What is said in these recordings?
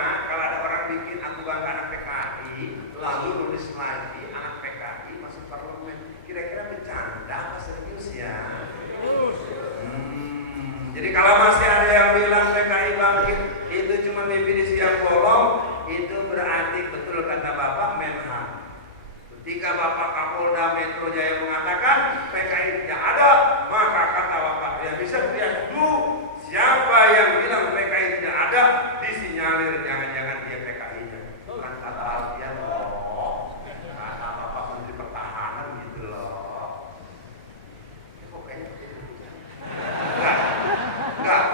bangga, kalau ada orang bikin aku bangga anak PKI, lalu nulis lagi anak PKI masuk parlemen, kira-kira bercanda apa serius ya? Jadi kalau masih ada yang bilang PKI bangkit itu cuma mimpi di siang bolong, itu berarti betul kata Bapak Menhan. Ketika Bapak Kapolda Metro Jaya mengatakan PKI tidak ada, maka kata Bapak ya bisa lihat dulu siapa yang bilang PKI tidak ada, disinyalir jangan-jangan dia PKI-nya. Bukan kata Alfian loh, kata Bapak Menteri Pertahanan gitu loh. Ya, pokoknya enggak,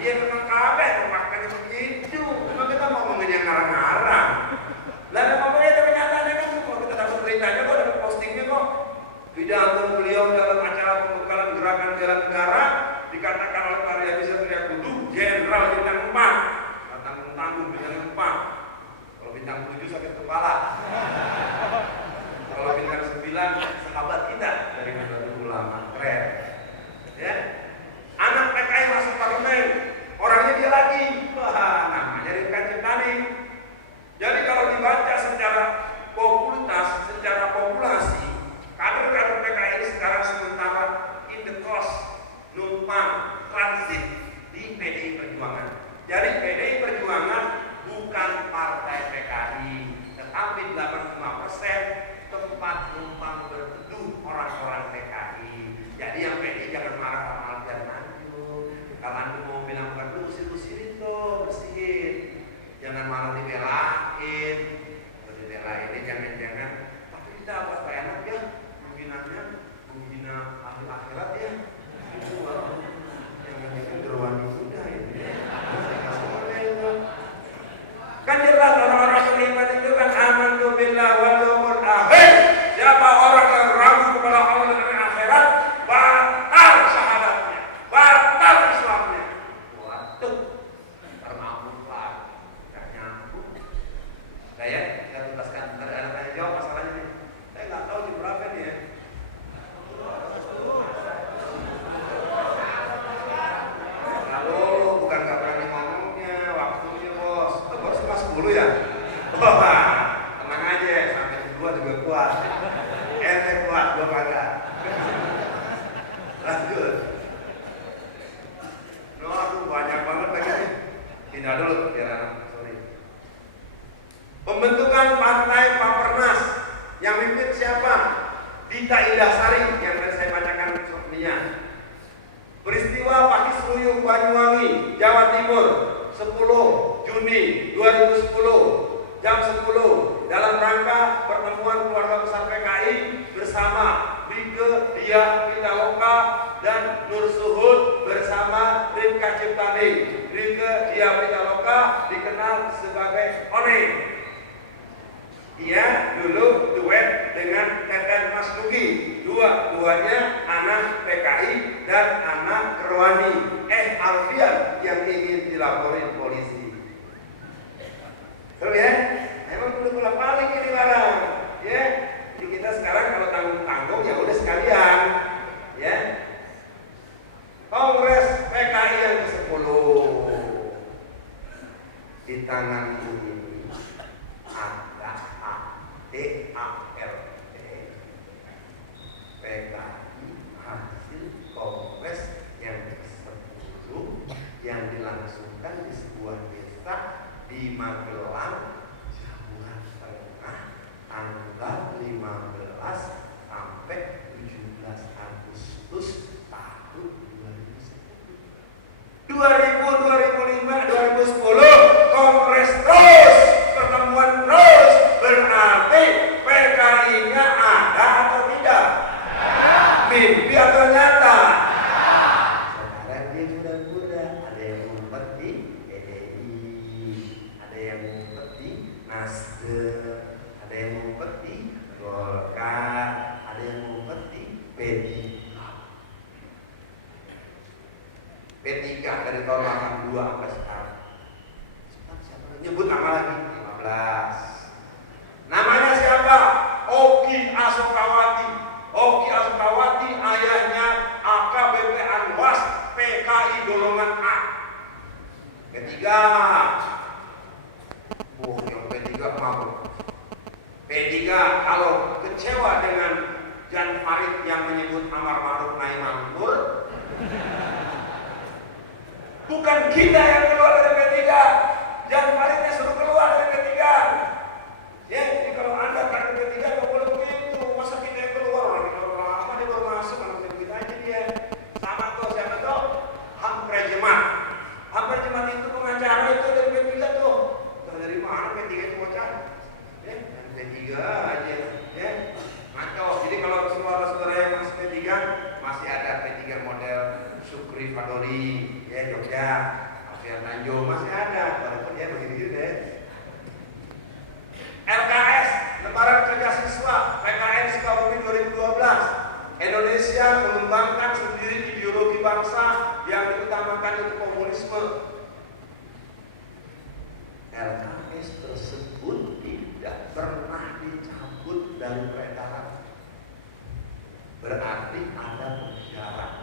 iya memang kabeh makanya begitu. Memang kita mau ngomongin yang ngarang-ngarang. Lalu ngomongnya ternyata kan kalau kita dapat beritanya kok, dapat postingnya kok. Pidato beliau dalam acara pembekalan gerakan bela negara dikatakan oleh Pak Arya Bisa Triakudu, Jenderal bintang 4, tanggung-tanggung bintang 4. Kalau bintang 7 sakit kepala. Kalau bintang 9 sahabat kita dari Nahdlatul Ulama, keren. Ya. Anak PKI masuk parlemen, orangnya dia lagi. Wah, namanya Ridwan Ciptani. Jadi kalau dibaca secara popularitas, secara populasi, kader-kader PKI ini sekarang sementara in the cost, numpang, transit di PDI Perjuangan. Jadi PDI Perjuangan bukan partai PKI, tetapi 85% tempat numpang berteduh orang-orang PKI. Jadi yang PDI jangan marah sama Alfian Manjur. Kalau Anda mau bilang bukan usir-usirin tuh, bersihin. Jangan malah dibelain. Kalau dibelain ini jangan-jangan tapi kita apa supaya enak ya pembinaannya, membina ahli akhirat ya. Itu jangan-jangan geruan sudah ini. Kan jelas orang-orang beriman itu kan amantu billah wal yaumil akhir. Siapa orang yang ragu kepada Allah dan akhirat, batal syahadatnya, batal Islamnya. Waduh, termaafkan, nggak nyambung. Nah ya, kita tuntaskan. Ada tanya jawab masalahnya nih. Saya nggak tahu jam berapa nih ya. Lalu bukan nggak berani ngomongnya, waktunya bos. Itu baru setengah 10 ya. Wah, tenang aja, sampai jam 2 juga kuat. Ente kuat, gua kagak. Lanjut. No, aduh banyak banget lagi nih. Pindah dulu biar anak, sorry. Pembentukan Partai Papernas yang mimpin siapa? Dita Indahsari yang tadi saya bacakan soalnya. Peristiwa Pakisruyu Banyuwangi, Jawa Timur, 10 Juni 2010 jam 10 dalam rangka pertemuan keluarga besar PKI bersama Bige Dia Pitaloka dan Nur Suhud bersama Ridwan Ciptani. Bige Dia Pitaloka dikenal sebagai One. Dia dulu duet dengan Teten Mas Nugi. Dua-duanya anak PKI dan anak Kerwani. Alfian yang ingin dilaporin polisi. Seru ya? Emang udah bolak-balik ini barang. Ya. Jadi kita sekarang kalau tanggung-tanggung ya udah sekalian. Ya. Kongres PKI yang ke-10 di tangan ini ada ADART PKI hasil kongres yang ke-10 yang dilangsungkan di sebuah desa di Magelang, Jawa Tengah, tanggal 15 sampai 17 Agustus tahun 2010. 2005, 2010 kongres terus, pertemuan terus, berarti PKI-nya ada atau tidak? Mimpi atau nyata? Sekarang dia muda-muda, ada yang ngumpet di PDI, ada yang Bukan kita yang keluar dari P3. Jangan baliknya suruh keluar dari P3. Ya, jadi kalau Anda kader P3 nggak boleh begitu. Masa kita yang keluar, orang kita lama dia baru masuk, anak kita aja dia. Sama tuh, siapa tuh? Hampir jemaat. Hampir jemaat itu pengacara itu dari P3 tuh. Dari mana P3 itu bocah? Ya, P3 aja. Ya, ngaco. Jadi kalau saudara-saudara yang masih P3, masih ada P3 model Sukri Fadori, ya Jogja, Alfian Tanjung masih ada. Walaupun ya begitu deh. LKS, Lembaran Kerja Siswa, PKN Sukabumi 2012. Indonesia mengembangkan sendiri ideologi bangsa yang diutamakan itu komunisme. LKS tersebut tidak pernah dicabut dari peredaran. Berarti ada penjara.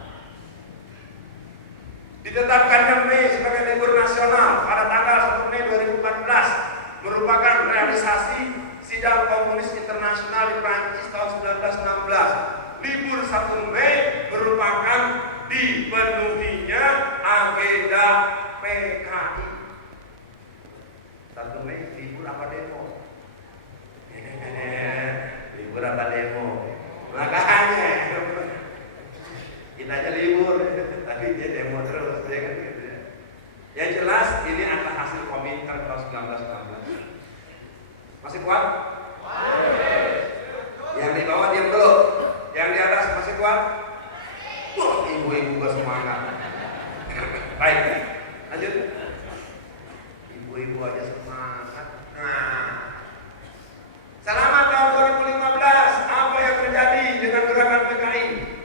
Ditetapkannya Mei sebagai libur nasional pada tanggal 1 Mei 2014 merupakan realisasi sidang komunis internasional di Prancis tahun 1916. Libur 1 Mei merupakan dipenuhinya agenda PKI. 1 Mei libur apa demo? Libur apa demo? Makanya kita aja libur, tapi dia demo terus, ya kan? Yang jelas ini adalah hasil Kominter tahun 1916. Masih kuat? Yang di bawah diam dulu. Yang di atas masih kuat? Wah, ibu-ibu bersemangat. Baik, lanjut. Ibu-ibu aja semangat. Nah, selama tahun 2015, apa yang terjadi dengan gerakan PKI?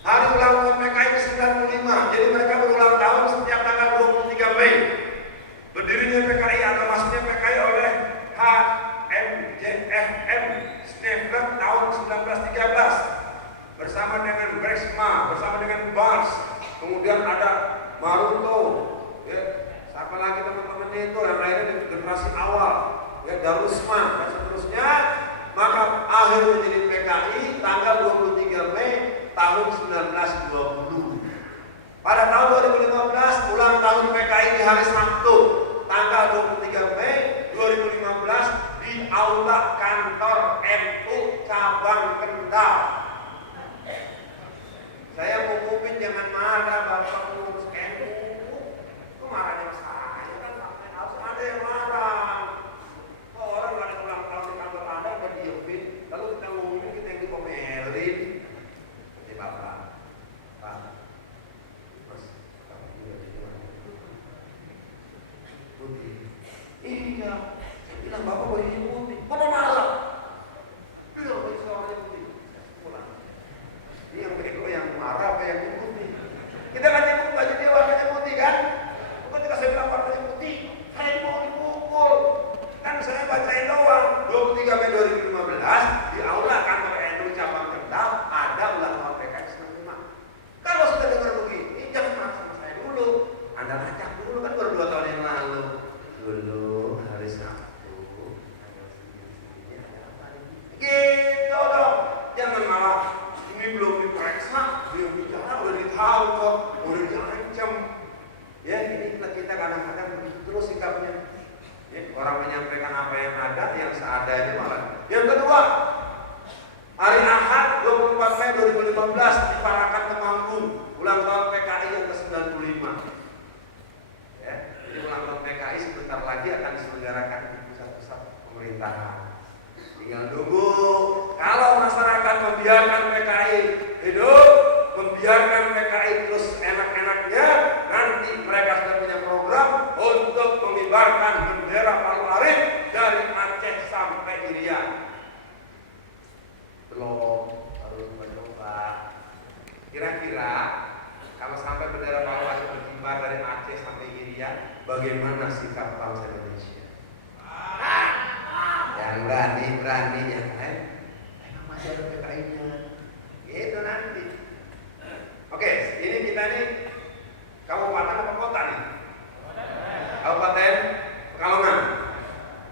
Hari ulang tahun PKI ke-95, jadi mereka berulang tahun setiap tanggal 23 Mei. Berdirinya PKI atau masuknya PKI oleh HMJFM Snevert tahun 1913 bersama dengan Breksma, bersama dengan Bars, kemudian ada Maruto, ya, siapa lagi teman-teman itu yang lainnya di generasi awal, ya, Darusman dan seterusnya. Maka akhir menjadi PKI tanggal 23 Mei tahun 1920. Pada tahun 2015 ulang tahun PKI di hari Sabtu tanggal 23 Mei 2015 di aula kantor NU cabang Kendal. Saya ngumumin jangan marah Bapak pengurus NU. Itu marahnya saya kan harus ada yang marah. Orang nggak ada ulang tahun di kantor Anda udah diemin, lalu kita ngumumin kita yang dikomelin. Jadi Bapak, Pak, Mas, Bapak juga jadi mana? Putih. Iya, saya bilang Bapak bajunya putih. Bapak marah. Bilang baju seorangnya putih. Pulang. Ini yang bego yang marah apa yang putih? Kita kan nyebut baju dia warnanya putih kan? Bukan ketika saya bilang warnanya putih, saya mau dipukul. Kan saya bacain doang. 23 Mei 2015 di aula kantor NU cabang Kendal ada ulang tahun PKI 95. Kalau sudah dengar begini, jangan marah sama saya dulu. Anda ngacak dulu kan baru 2 tahun yang lalu. Dulu hari Sabtu tanggal segini ada apa ini? Gitu dong. Jangan malah ini belum diperiksa, belum bicara udah ditangkap, udah diancam. Ya ini kita kadang-kadang begitu terus sikapnya. Ya, orang menyampaikan apa yang ada, yang seadanya malah. Yang kedua, hari Ahad 24 Mei 2015 di Parakan Temanggung, ulang tahun PKI yang ke-95. Ya, jadi ulang tahun PKI sebentar lagi akan diselenggarakan di pusat-pusat pemerintahan. Tinggal nunggu. Kalau masyarakat membiarkan PKI hidup, membiarkan PKI terus enak-enaknya, nanti mereka sudah punya program untuk mengibarkan bendera Palu Arit dari Aceh sampai Irian. Belum, harus mencoba. Kira-kira kalau sampai bendera Palu Arit berkibar dari Aceh sampai Irian, bagaimana sikap bangsa Indonesia? Yang berani yang lain, emang masih ada PKI-nya. Gitu nanti. Oke, ini kita nih kabupaten apa kota nih? Kabupaten Pekalongan.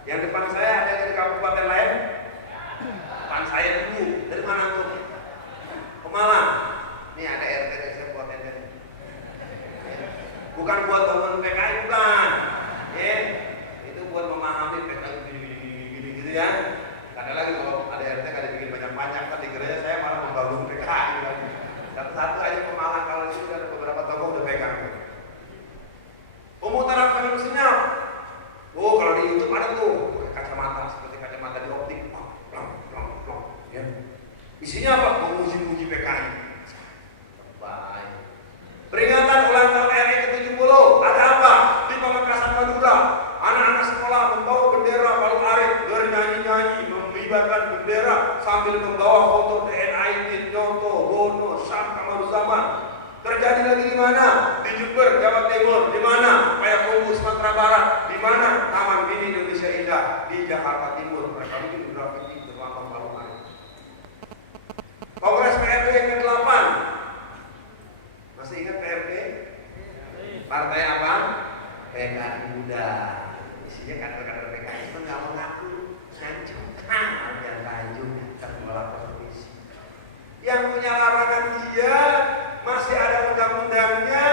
Yang depan saya ada dari kabupaten lain. Depan saya dulu. Dari mana tuh? Pemalang. Ini ada RT saya buat RT. bukan buat bangun PKI, bukan. Ya, itu buat memahami PKI gini gitu ya. Ada lagi kalau ada RT kada bikin banyak-banyak kan di gereja saya malah membangun PKI kan. Satu aja pemahaman kalau itu ada beberapa tokoh udah pegang. Pemutaran film senyap. Oh, kalau di YouTube ada tuh kacamata seperti kacamata di optik, plong, ya. Isinya apa? Menguji-uji PKI. Baik. Peringatan ulang tahun RI ke-70. Ada apa? Di Pamekasan Madura, anak-anak sekolah membawa bendera Palu Arit, bernyanyi-nyanyi, melibatkan bendera sambil membawa foto TNI, Nyoto, Bono, Sam Kamaruzaman. Terjadi lagi di mana? Di Jember, Jawa Timur. Di mana? Payakumbuh, Sumatera Barat. Di mana? Taman Mini Indonesia Indah di Jakarta Timur. Mereka bikin grafiti berlambang Palu Arit. Kongres PRP yang ke-8. Masih ingat PRP? Partai apa? PKI Muda. Isinya kader-kader PKI itu nggak mengaku ngancam. Yang Tanjung tertolak provinsi. Yang punya larangan dia masih ada undang-undangnya,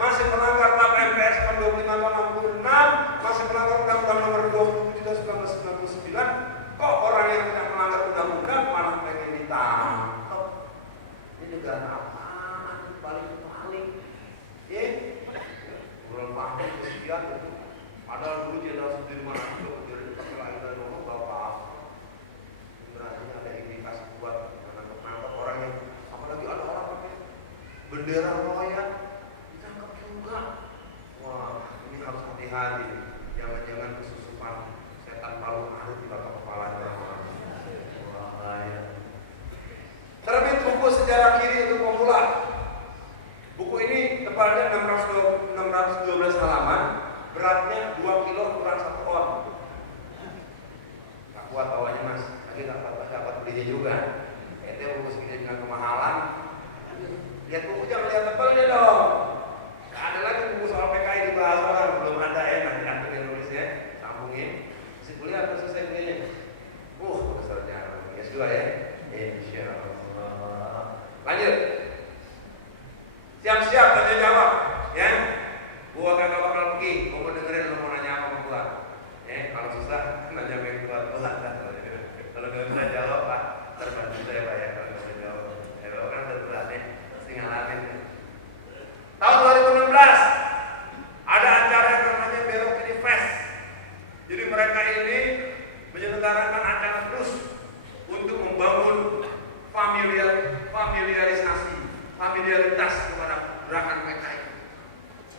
masih melanggar TAP MPR 25 tahun 66, masih melanggar undang-undang nomor 27 tahun 1999. Kok orang yang tidak melanggar undang-undang malah pengen ditangkap? Ini negara apaan? Paling-paling, ya? Bulan paham sekian itu. Padahal dulu Jenderal Sudirman itu dari perkelahian dari ngomong bapak. Berarti ada indikasi buat menangkap orang yang, apalagi ada orang pakai bendera loyal ditangkap juga. Wah, ini harus hati-hati. Jangan-jangan kesusupan setan Palu Arit di bakal kepalanya orang-orang. Wah, ya. Terbit buku Sejarah Kiri untuk Pemula. Buku ini tebalnya 612 halaman, beratnya 2 kilo kurang 1 on. Gak kuat bawahnya mas, lagi dapat belinya juga. Itu buku segini dengan kemahalan. Lihat buku jangan lihat tebelnya dong. Gak ada lagi buku soal PKI dibahas orang, belum ada ya, nanti yang nulisnya, sambungin. Si kuliah harus selesai kuliahnya. Besarnya S2 ya. Insya Allah. Lanjut. Siap-siap tanya jawab, ya. Gua kagak bakal pergi, gua mau dengerin lu mau nanya apa sama gua. Ya, kalau susah nanya sama gua. Kalau nggak bisa jawab, Pak, terbantu saya Pak ya. Kalau nggak bisa jawab, ya Bapak kan udah berat nih, pasti ngalamin. Tahun 2016 ada acara yang namanya Belok Kiri Fest. Jadi mereka ini menyelenggarakan acara terus untuk membangun familiaritas kepada gerakan PKI.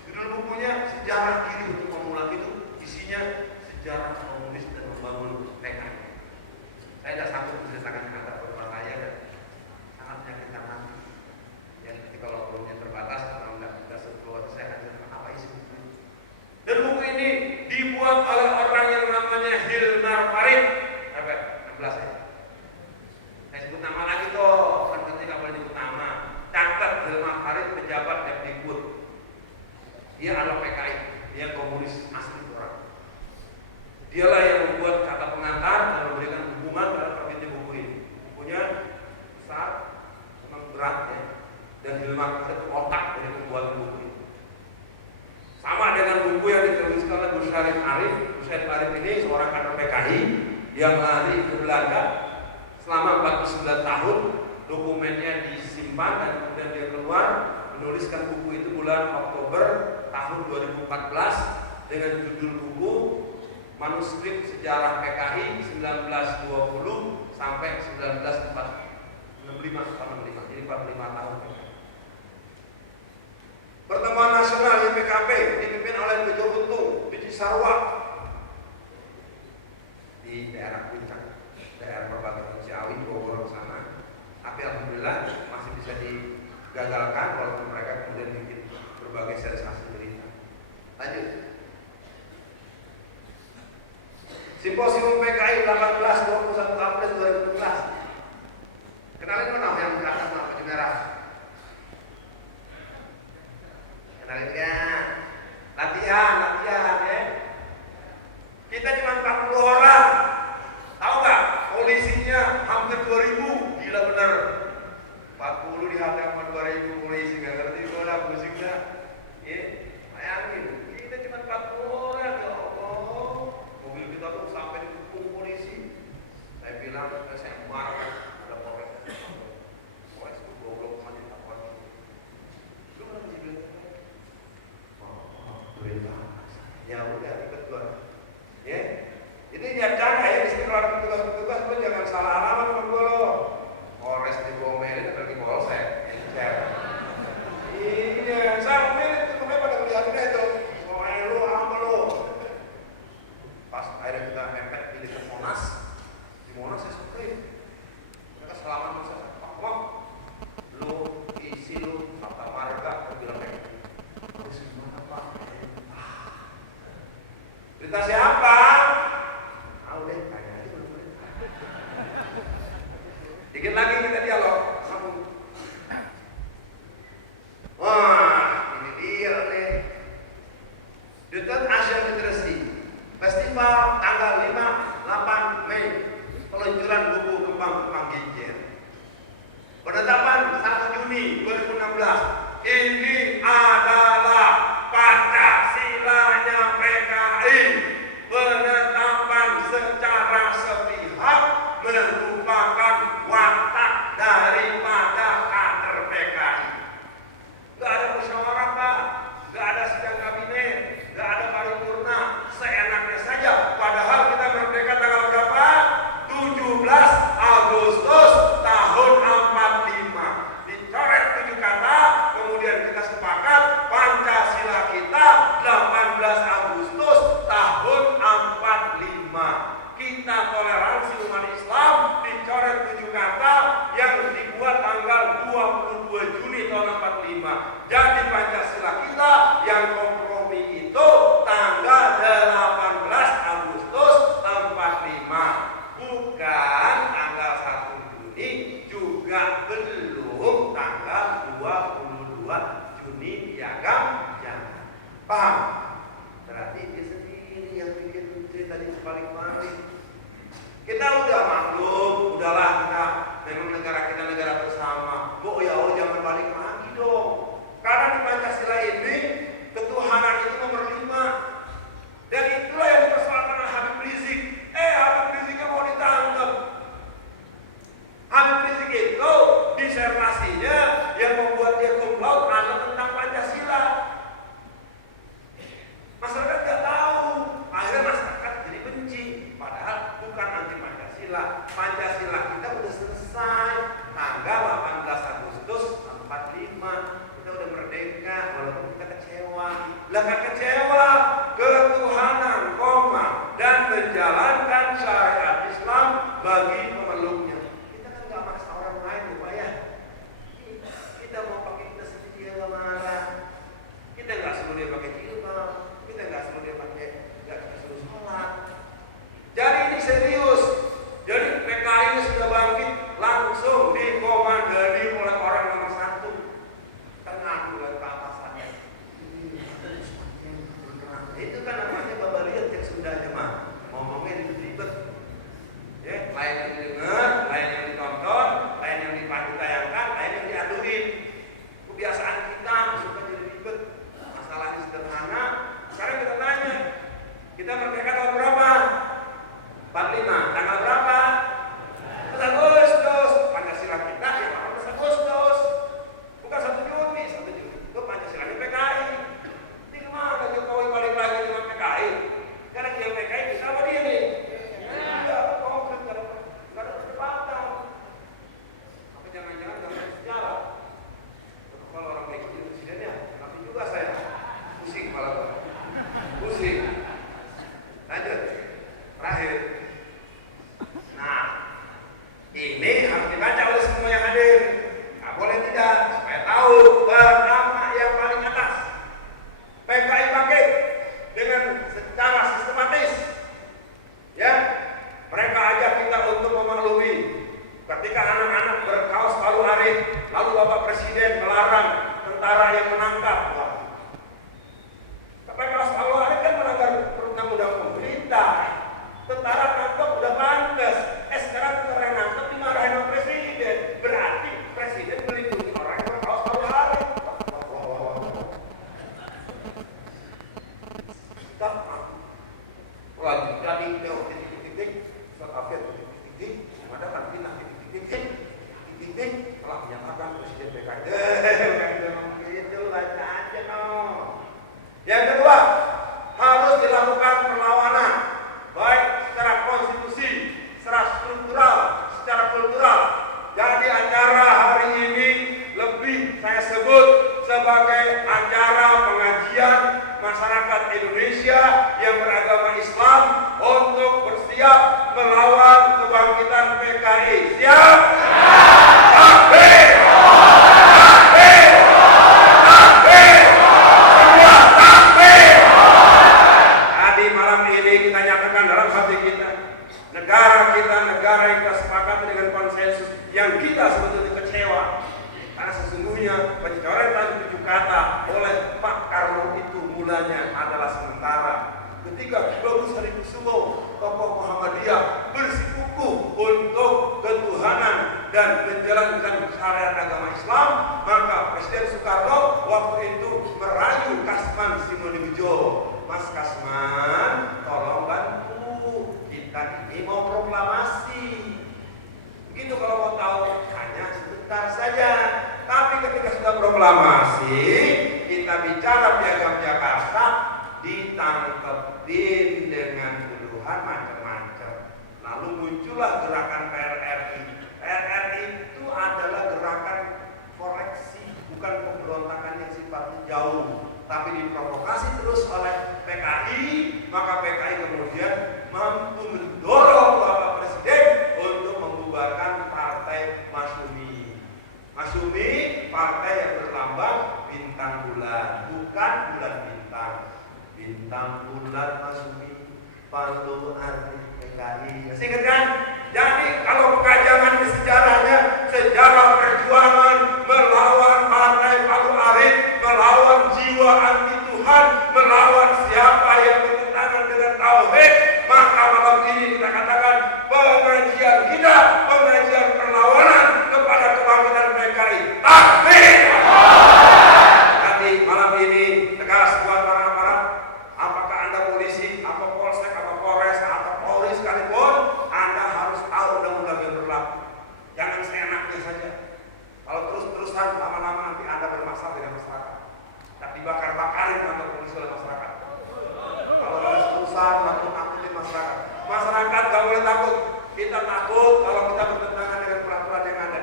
Judul bukunya Sejarah Kiri untuk Pemula, itu isinya sejarah komunis dan membangun PKI. Saya tidak sanggup menceritakan kata beberapa saya dan sangat menyakitkan hati. Yang ketika waktunya terbatas karena tidak sebuah saya akan ceritakan apa isi buku ini. Dan buku ini dibuat oleh orang yang namanya Hilmar Farid. 16 ya. Saya sebut nama lagi toh, kan katanya nggak boleh nyebut nama. Catat Hilmar Farid, pejabat Kemdikbud. Dia adalah PKI, dia komunis asli orang. Dialah yang membuat kata pengantar dan memberikan hubungan dalam terbitnya buku ini. Bukunya besar, memang berat ya. Dan Hilmar Farid otak dari pembuatan buku ini. Sama dengan buku yang dituliskan oleh Gus Syarif Arif. Gus Syarif Arif ini seorang kader PKI yang lari ke Belanda selama 49 tahun. Dokumennya disimpan dan kemudian dia keluar menuliskan buku itu bulan Oktober tahun 2014 dengan judul buku Manuskrip Sejarah PKI 1920 sampai 1965. Jadi 45 tahun. Pertemuan Nasional YPKP dipimpin oleh Bejo Untung di Cisarua di daerah Puncak, daerah perbatasan Ciawi, Bogor sana. Tapi alhamdulillah masih bisa digagalkan walaupun mereka kemudian bikin berbagai sensasi berita. Lanjut. Simposium PKI 18-21 April 2017. Kenalin mana yang di atas baju merah? Kenalin kan? Latihan ya. Kita cuma 40 orang. Tahu nggak? Polisinya hampir 2000. Gila bener. 40 dihadap sama 2000 polisi, nggak ngerti gua lah musiknya. Ya, bayangin. Berita siapa? Tahu deh, tanya aja dulu. Dikit lagi kita dialog. Wah, ini dia nih. Duta Asian Literacy Festival tanggal 5-8 Mei. Peluncuran buku Kembang-Kembang Genjer. Penetapan 1 Juni 2016. Ini adalah Pancasilanya PKI. Penetapan secara sepihak merupakan watak daripada kader PKI. Gak ada musyawarah Pak, gak ada sidang kabinet, gak ada paripurna, seenaknya saja. Padahal kita merdeka tanggal berapa? 17 Agustus tahun 45. Dicoret 7 kata, kemudian kita sepakat Pancasila kita 18 Agustus tahun 45. Kita toleransi umat Islam, dicoret 7 kata yang dibuat tanggal 22 Juni tahun 45. Jadi Pancasila kita yang kompromi itu tanggal 18 Agustus 45. Bukan tanggal 1 Juni, juga belum tanggal 22 Juni piagam jangan. Paham? Berarti dia sendiri yang bikin cerita di balik-balik. Kita udah maklum, udahlah kita memang negara kita negara bersama. Bu ya Allah jangan balik lagi dong. Karena di Pancasila ini ketuhanan itu nomor 5. Dan itulah yang dipersoalkan oleh Habib Rizik. Habib Riziknya mau ditangkap. Habib Rizik itu disertasinya yang membuat dia cum laude adalah tentang Pancasila. Masyarakat nggak tahu. Akhirnya masyarakat jadi benci. Padahal bukan anti Pancasila. Pancasila kita udah selesai tanggal 18 Agustus 45. Kita udah merdeka walaupun kita kecewa. Lah kan kecewa ketuhanan, dan menjalankan syariat Islam bagi pemeluknya. Kita kan nggak maksa orang lain, Pak ya. Kita mau pakai kita sendiri dia nggak marah. Kita nggak suruh dia pakai jilbab. Kita nggak suruh dia pakai, nggak kita suruh sholat. Jadi ini serius. Jadi PKI ini sudah bangkit langsung dikomandani oleh orang nomor 1. Tengah bulan ke atasannya. Itu kan namanya Bapak lihat yang sudah aja mah ngomongnya ribet-ribet. Ya, lain yang didengar, lain yang ditonton, lain yang ditayangkan, lain yang diaduin. Kebiasaan kita suka jadi ribet. Masalahnya sederhana. Sekarang kita tanya, kita merdeka tahun berapa? 45. Tanggal berapa? 1 Agustus. Pancasila kita ya 18 Agustus. Bukan 1 Juni. 1 Juni itu Pancasilanya PKI. Ini kemana Jokowi balik lagi dengan PKI? Karena dia PKI bisa apa dia nih? Tidak konkret, tidak ada perdebatan. Apa jangan-jangan nggak ada sejarah? Kalau orang baik jadi presidennya, kenapa juga saya pusing kepala gue. Pusing. Lanjut. Terakhir. Nah, ini harus dibaca oleh semua yang hadir. Nggak boleh tidak, supaya tahu pertama yang paling atas. PKI bangkit dengan secara sistematis. Ya, mereka ajak kita untuk memaklumi. Ketika anak-anak berkaos palu arit, lalu Bapak Presiden melarang tentara yang menangkap. Tapi kaos palu arit kan melanggar undang-undang pemerintah. Tentara nangkep udah pantas. Sekarang tentara yang nangkep dimarahin sama Presiden. Berarti Presiden melindungi orang yang berkaos palu arit. Lagi jadi titik-titik, sekafir titik-titik, mengadakan pindah titik-titik, telah menyatakan Presiden PKI. Itu baca aja no. Yang kedua, harus dilakukan perlawanan, baik secara konstitusi, secara struktural, secara kultural. Jadi acara hari ini lebih saya sebut sebagai acara pengajian masyarakat Indonesia yang beragama Islam untuk bersiap melawan kebangkitan PKI. Siap? Takbir! Takbir! Takbir! Semua takbir! Tadi malam ini katakan dalam hati kita, negara yang kita sepakati dengan konsensus yang kita sebetulnya kecewa. Karena sesungguhnya pencoretan 7 kata oleh Pak Karno itu mulanya adalah sementara. Ketika Bagus Hadikusumo, tokoh Muhammadiyah, bersikukuh untuk ketuhanan dan menjalankan syariat agama Islam, maka Presiden Soekarno waktu itu merayu Kasman Simanjuntak, Mas Kasman, tolong bantu, kita ini mau proklamasi. Begitu kalau mau tahu, hanya sebentar saja. Tapi ketika sudah proklamasi, kita bicara Piagam Jakarta, ditangkepin dengan tuduhan macam-macam. Lalu muncullah gerakan PRRI. PRRI itu adalah gerakan koreksi, bukan pemberontakan yang sifatnya jauh, tapi diprovokasi terus oleh PKI. Maka PKI kemudian mampu mendorong Bapak Presiden untuk membubarkan Partai Masyumi. Masyumi partai yang berlambang bintang bulan, bukan bulan bintang. Bintang bulan Masyumi, Palu Arif PKI. Masih ingat kan? Jadi kalau kajangan di sejarahnya, sejarah perjuangan melawan partai Palu Arif, melawan jiwa anti Tuhan, melawan siapa yang bertentangan dengan tauhid, maka malam ini kita katakan pengajian kita, pengajian perlawanan kepada kebangkitan PKI. Takbir! Nanti malam ini tegas buat para aparat, apakah Anda polisi, apa polsek, apa polres, atau polri sekalipun, Anda harus tahu undang-undang yang berlaku. Jangan seenaknya saja. Kalau terus-terusan lama-lama nanti Anda bermasalah dengan masyarakat. Tak dibakar-bakarin kantor polisi oleh masyarakat. Kalau terus-terusan nakut-nakutin masyarakat. Masyarakat gak boleh takut. Kita takut kalau kita bertentangan dengan peraturan yang ada.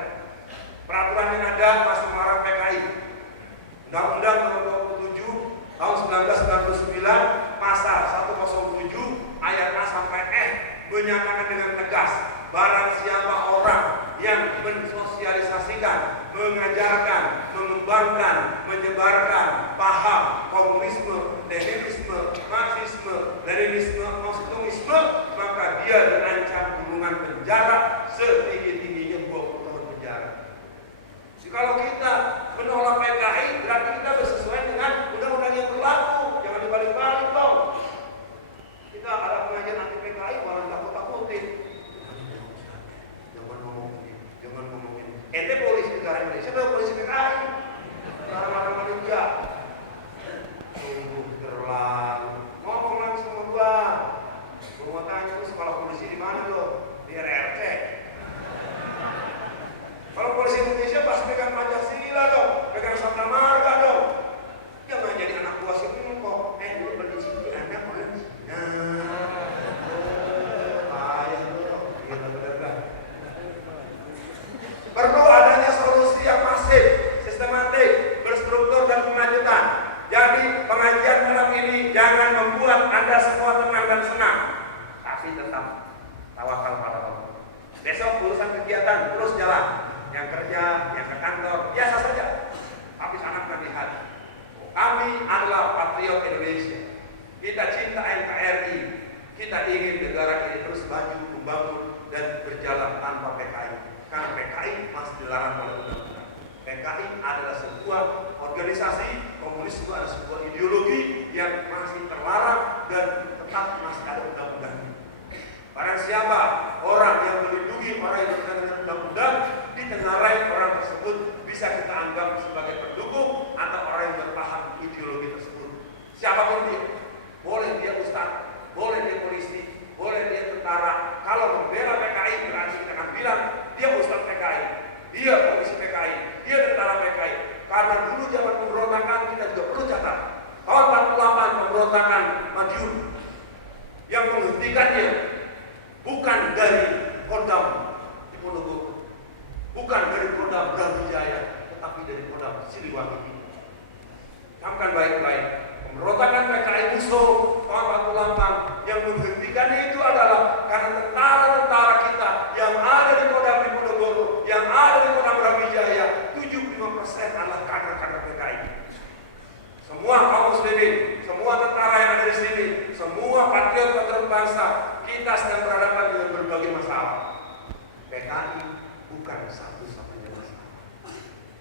Peraturan yang ada masih melarang PKI. Undang-Undang nomor 27 tahun 1999 pasal 107 ayat A sampai F menyatakan dengan tegas, barang siapa orang yang mensosialisasikan, mengajarkan, mengembangkan, menyebarkan paham komunisme, leninisme, marxisme, leninisme, maoisme, maka dia terancam kurungan penjara setinggi-tingginya 20 tahun penjara. Jadi kalau kita menolak PKI, berarti kita bersesuaian dengan undang-undang yang berlaku. Jangan dibalik-balik dong. Kita ada pengajian anti PKI, malah takut-takutin. Jangan ngomongin. Ente polisi negara Indonesia, atau polisi PKI? Marah-marah manusia. Sungguh terlalu. Ngomong langsung sama gua. Gua mau tanya lu sekolah polisi di mana lo? Di RRC. Kalau polisi Indonesia pas pegang Pancasila dong, pegang Sabta Marga dong. Jangan jadi anak buah si kok. Lu beli sini anak orang Cina. Payah lu dong. Bener-bener. Perlu adanya solusi yang masif, sistematik, berstruktur dan berkelanjutan. Jadi pengajian malam ini jangan membuat Anda semua tenang dan senang, tapi tetap tawakal pada Allah. Besok urusan kegiatan terus jalan. Yang kerja, yang ke kantor, biasa saja. Tapi sangatkan di hati. Kami adalah patriot Indonesia. Kita cinta NKRI. Kita ingin negara ini terus maju, membangun dan berjalan tanpa PKI. Karena PKI masih dilarang oleh undang-undang. PKI adalah sebuah organisasi, komunisme adalah sebuah ideologi yang masih terlarang dan tetap masih ada undang-undangnya. Barang siapa orang yang melindungi orang yang berkaitan dengan undang-undang, ditengarai orang tersebut bisa kita anggap sebagai pendukung atau orang yang berpaham ideologi tersebut. Siapapun dia, boleh dia ustaz, boleh dia polisi, boleh dia tentara. Kalau membela PKI berarti kita akan bilang dia ustaz PKI, dia polisi PKI, dia tentara PKI. Karena dulu zaman pemberontakan kita juga perlu catat. Tahun 48 pemberontakan Madiun yang menghentikannya bukan dari Kodam Diponegoro, bukan dari Kodam Brawijaya, tetapi dari Kodam Siliwangi. Camkan baik-baik. Pemberontakan PKI musuh tahun 48 yang sebangsa, kita sedang berhadapan dengan berbagai masalah. PKI bukan satu-satunya masalah.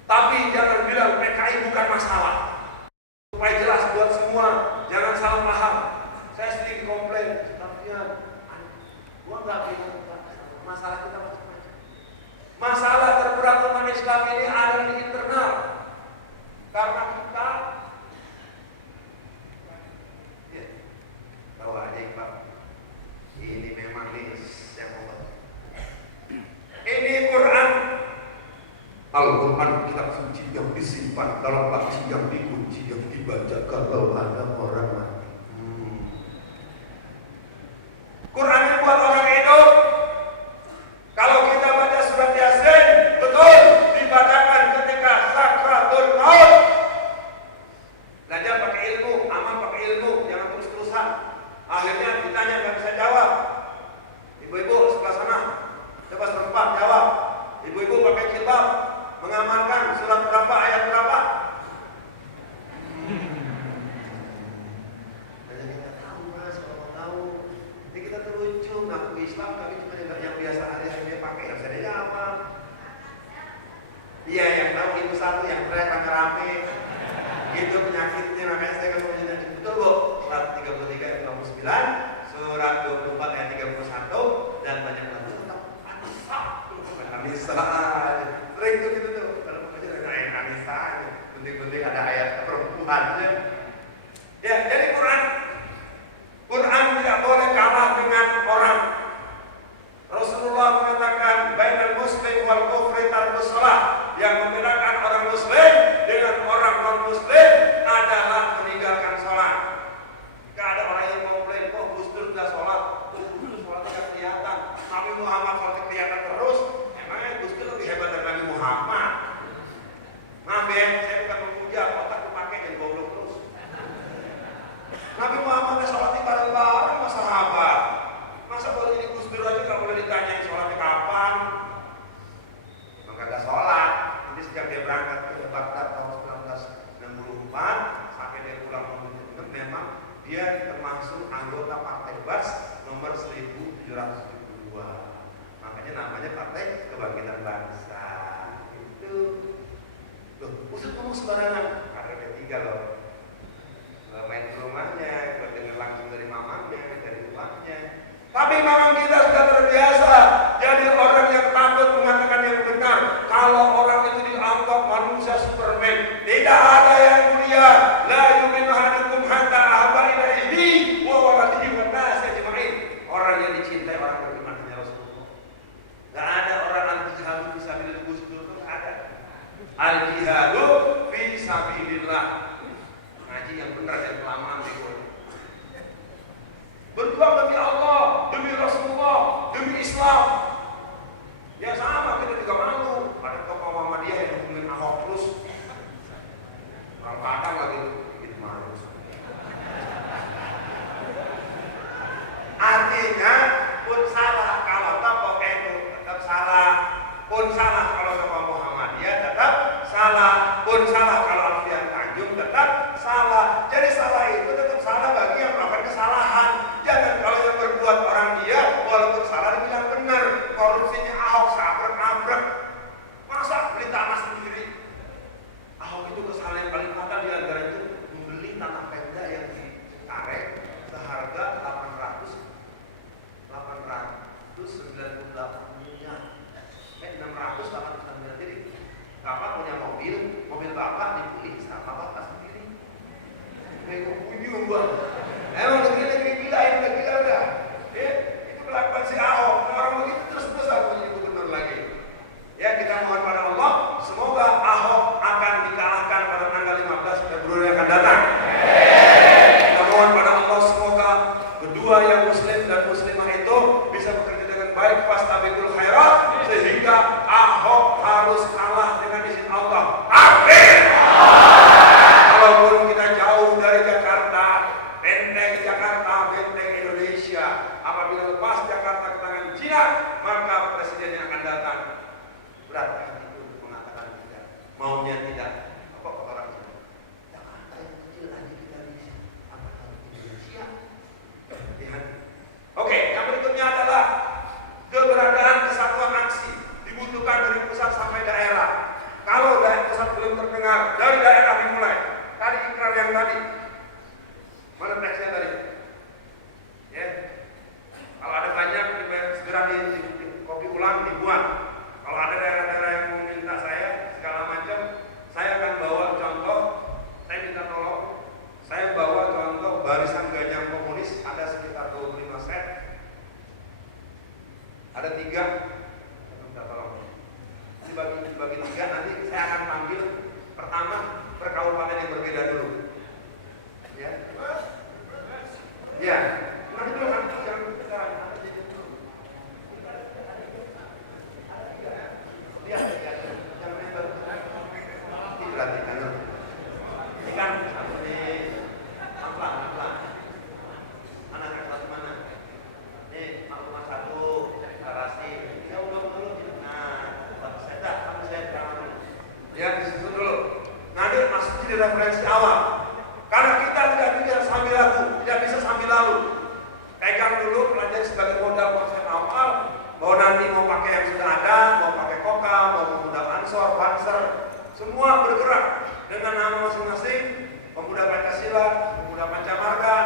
Tapi jangan bilang PKI bukan masalah. Supaya jelas buat semua, jangan salah paham. Saya sering komplain, tapi gua nggak bilang masalah kita macam-macam. Masalah terberat umat Islam ini ada di internal. Karena kita bawa aja Pak. Ini memang nih yang mau. Ini Quran. Al-Quran kitab suci yang disimpan dalam laci yang dikunci yang dibaca kalau ada orang mati. Quran ini buat orang hidup. Kalau kita baca surat Yasin, betul dibacakan ketika sakratul maut. Belajar pakai ilmu, amal pakai ilmu, jangan terus-terusan. Akhirnya ditanya nggak bisa jawab. Ibu-ibu sebelah sana, coba serempat jawab. Ibu-ibu pakai jilbab, mengamalkan surat berapa, ayat berapa? Banyak kita tahu mas, kalau mau tahu. Ini kita terlucu, ngaku Islam tapi cuma yang biasa hari-harinya pakai, yang saya jawab. Iya, yang tahu itu satu, yang teriak rame-rame. Itu penyakitnya, makanya saya kalau menjadi betul bu. Surat 33 ayat 29, surat 24 ayat 31, dan banyak lagi tetap Anissa. Sering tuh gitu tuh. Kalau baca ayat Anissa, penting-penting ada ayat perempuannya. Ya, jadi Quran tidak boleh kalah dengan orang. Rasulullah mengatakan bainal muslim wal kufri tarkus shalah. Yang membedakan orang muslim dengan orang non muslim adalah meninggalkan sholat. Jika ada orang yang komplain, kok Gus Dur tidak sholat? Gus Dur sholatnya tidak kelihatan. Nabi Muhammad sholatnya kelihatan terus. Emangnya Gus Dur lebih hebat dari Nabi Muhammad? Maaf ya, saya bukan memuja, otak dipakai dan goblok terus. Nabi Muhammad sholatnya bareng-bareng sama sahabat. Masa baru ini Gus Dur aja nggak boleh ditanyain sholatnya kapan? Emang kagak sholat. Jadi sejak dia berangkat ke Baghdad tahun 1964 sampai dia pulang tahun 1976, memang dia termasuk anggota Partai Bas nomor 1772. Makanya namanya Partai Kebangkitan Bangsa. Itu loh, usah ngomong sembarangan. Karena P3 loh. Main ke rumahnya, buat denger langsung dari mamanya, dari tuannya. Tapi memang kita sudah terbiasa jadi orang yang takut mengatakan yang benar. Kalau orang itu dianggap manusia Superman, tidak ada yang mulia. La yu'minu ahadukum hatta ahabba ilaihi wa waladihi wan nasi ajma'in. Orang yang dicintai orang beriman hanya Rasulullah. Enggak ada orang al-jihadu fi sabilillah Gus Dur itu enggak ada. Al-jihadu fi sabilillah. Ngaji yang benar dan kelamaan di Quran. Berjuang demi Allah, demi Rasulullah, demi Islam. Ya sama, kita juga malu. Ada tokoh Muhammadiyah yang hubungin Ahok terus. Orang Padang lagi bikin malu. Artinya pun salah kalau tokoh itu tetap salah. Pun salah kalau tokoh Muhammadiyah tetap salah. Pun salah kalau Alfian Tanjung tetap salah. Jadi salah itu tetap salah bagi yang melakukan kesalahan. Jangan kalau yang berbuat orang dia walaupun salah dibilang benar. Korupsinya Ahok sabrak-nabrak. Masa beli tanah sendiri? Ahok itu kesalahan yang paling fatal di antara itu membeli tanah Pemda yang di Cengkareng seharga 898 miliar. 689 jadi Bapak punya mobil Bapak dibeli sama Bapak sendiri. Punya uang. Emang negeri gila, ini udah gila udah. Ya, itu kelakuan si Ahok. Orang begitu terus aku jadi gubernur lagi. Ya, kita mohon pada Allah, semoga Ahok akan dikalahkan pada tanggal 15 Februari yang akan datang. Kita mohon pada Allah semoga kedua yang muslim dan muslimah itu bisa bekerja dengan baik fastabiqul khairat sehingga Ahok harus kalah dengan izin Allah. Amin. Walaupun kita jauh dari Jakarta, benteng Jakarta, benteng Indonesia. Apabila lepas Jakarta ke tangan Cina, maka presiden yang akan datang berat hati itu untuk mengatakan tidak, maunya tidak. Apa kata orang Cina? Jakarta yang kecil aja kita bisa. Apa kalau Indonesia? Lihat, Ada 3. Minta tolong. Dibagi 3, nanti saya akan panggil pertama per kabupaten yang berbeda dulu. Ya. Ya. Nanti dulu kan jangan sekarang ada jadi dulu. Lihat ya. Jangan yang baru. Diperhatikan dulu. Ini kan ini ampla. Anak kelas mana? Ini maklumat 1, deklarasi. Ya udah dulu. Nah, saya ya disitu dulu. Nanti masuk di referensi awal. Karena kita tidak bisa sambil lalu, tidak bisa sambil lalu. Pegang dulu, pelajari sebagai modal konsep awal. Bahwa nanti mau pakai yang sudah ada, mau pakai koka, mau pemuda ansor, banser, semua bergerak dengan nama masing-masing. Pemuda Pancasila, pemuda Pancamarga,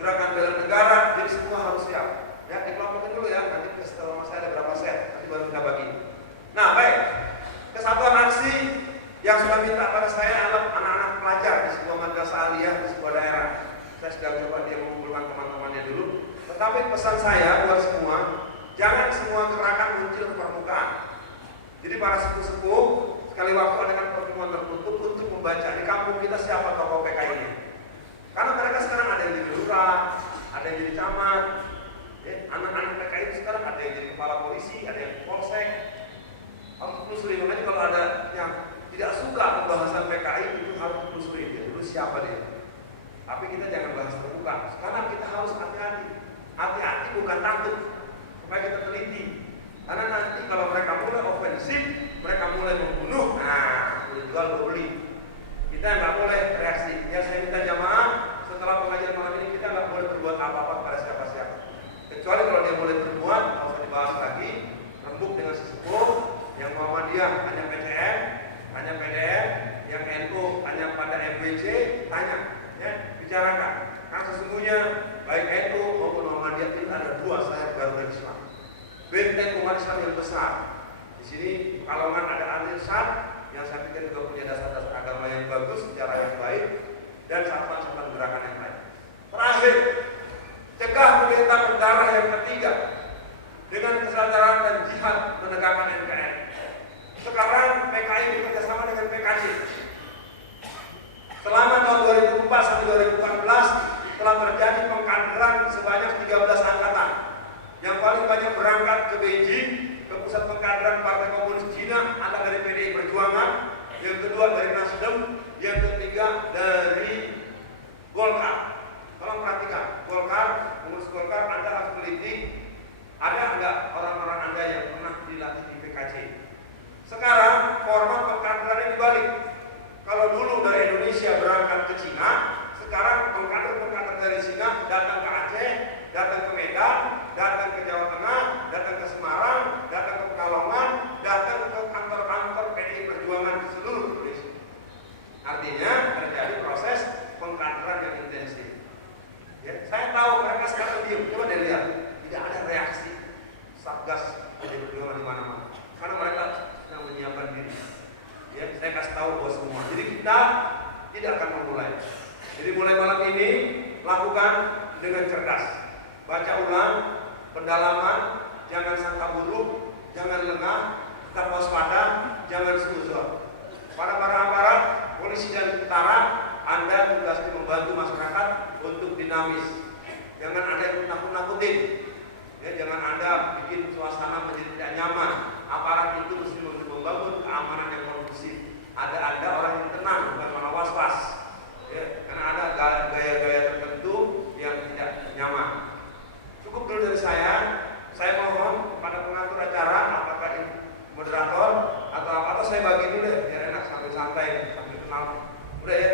gerakan bela negara, jadi semua harus siap. Ya, dikelompokin dulu ya. Nanti setelah saya ada berapa set, nanti baru kita bagi. Nah, baik. Kesatuan aksi yang sudah minta pada saya adalah anak-anak pelajar di sebuah madrasah aliyah di sebuah daerah. Saya sudah coba dia mengumpulkan teman-temannya dulu. Tetapi pesan saya buat semua, jangan semua gerakan muncul ke permukaan. Jadi para sepuh-sepuh sekali waktu adakan pertemuan tertutup untuk membaca di kampung kita siapa tokoh PKI ini. Karena mereka sekarang ada yang jadi lurah, ada yang jadi camat. Anak-anak PKI itu sekarang ada yang jadi kepala polisi, ada yang polsek. Harus telusuri, makanya kalau ada yang tidak suka pembahasan PKI itu harus telusuri dia dulu siapa dia. Tapi kita jangan bahas terbuka, karena kita harus hati-hati. Hati-hati bukan takut, supaya kita teliti. Karena nanti kalau mereka mulai ofensif, mereka mulai membunuh, nah boleh jual, boleh beli. Kita nggak boleh reaksi. Ya saya minta jamaah setelah pengajian malam ini kita nggak boleh berbuat apa-apa pada siapa-siapa. Kecuali kalau dia boleh berbuat, nggak usah dibahas lagi. Rembuk dengan sesepuh. Yang Muhammadiyah hanya PCM, hanya PDM, yang NU hanya pada MWC, tanya, ya, bicarakan. Karena sesungguhnya baik NU maupun Muhammadiyah itu ada 2 sayap Garuda Islam. Benteng umat Islam yang besar. Di sini Pekalongan ada Al-Irsyad yang saya pikir juga punya dasar-dasar agama yang bagus, secara yang baik, dan satuan-satuan gerakan yang lain. Terakhir, cegah pemerintah berdarah yang ketiga dengan kesadaran dan jihad menegakkan NKRI. Sekarang PKI bekerjasama dengan PKJ. Selama tahun 2004 sampai 2014 telah terjadi pengkaderan sebanyak 13 angkatan. Yang paling banyak berangkat ke Beijing, ke pusat pengkaderan Partai Komunis Cina, antara dari PDI Perjuangan, yang kedua dari Nasdem, yang ketiga dari Golkar. Tolong perhatikan, Golkar, pengurus Golkar, Anda harus teliti. Ada enggak orang-orang Anda yang pernah dilatih di PKJ? Sekarang format pengkaderannya dibalik. Kalau dulu dari Indonesia berangkat ke Cina, sekarang pengkader dari Cina datang ke Aceh, datang ke Medan, datang ke Jawa Tengah, datang ke Semarang, datang ke Pekalongan, datang ke kantor-kantor PDI Perjuangan di seluruh Indonesia. Artinya terjadi proses pengkaderan yang intensif. Ya, saya tahu mereka sekarang diam. Coba dilihat, tidak ada reaksi Satgas PDI Perjuangan di mana-mana. Karena mereka sedang menyiapkan diri. Ya, saya kasih tahu buat semua. Jadi kita tidak akan memulai. Jadi mulai malam ini lakukan dengan cerdas. Baca ulang, pendalaman, jangan sangka buruk, jangan lengah, tetap waspada, jangan suzon. Para aparat, polisi dan tentara, Anda tugasnya membantu masyarakat untuk dinamis. Jangan ada yang nakut-nakutin. Ya, jangan Anda bikin suasana menjadi tidak nyaman. Aparat itu mesti membangun keamanan yang kondusif. Ada orang yang tenang, bukan malah was-was. Ya, karena ada gaya-gaya tertentu yang tidak nyaman. Cukup dulu dari saya. Saya mohon kepada pengatur acara, apakah ini moderator atau apa, atau saya bagi dulu deh, biar enak sambil santai, sambil kenal. Udah ya,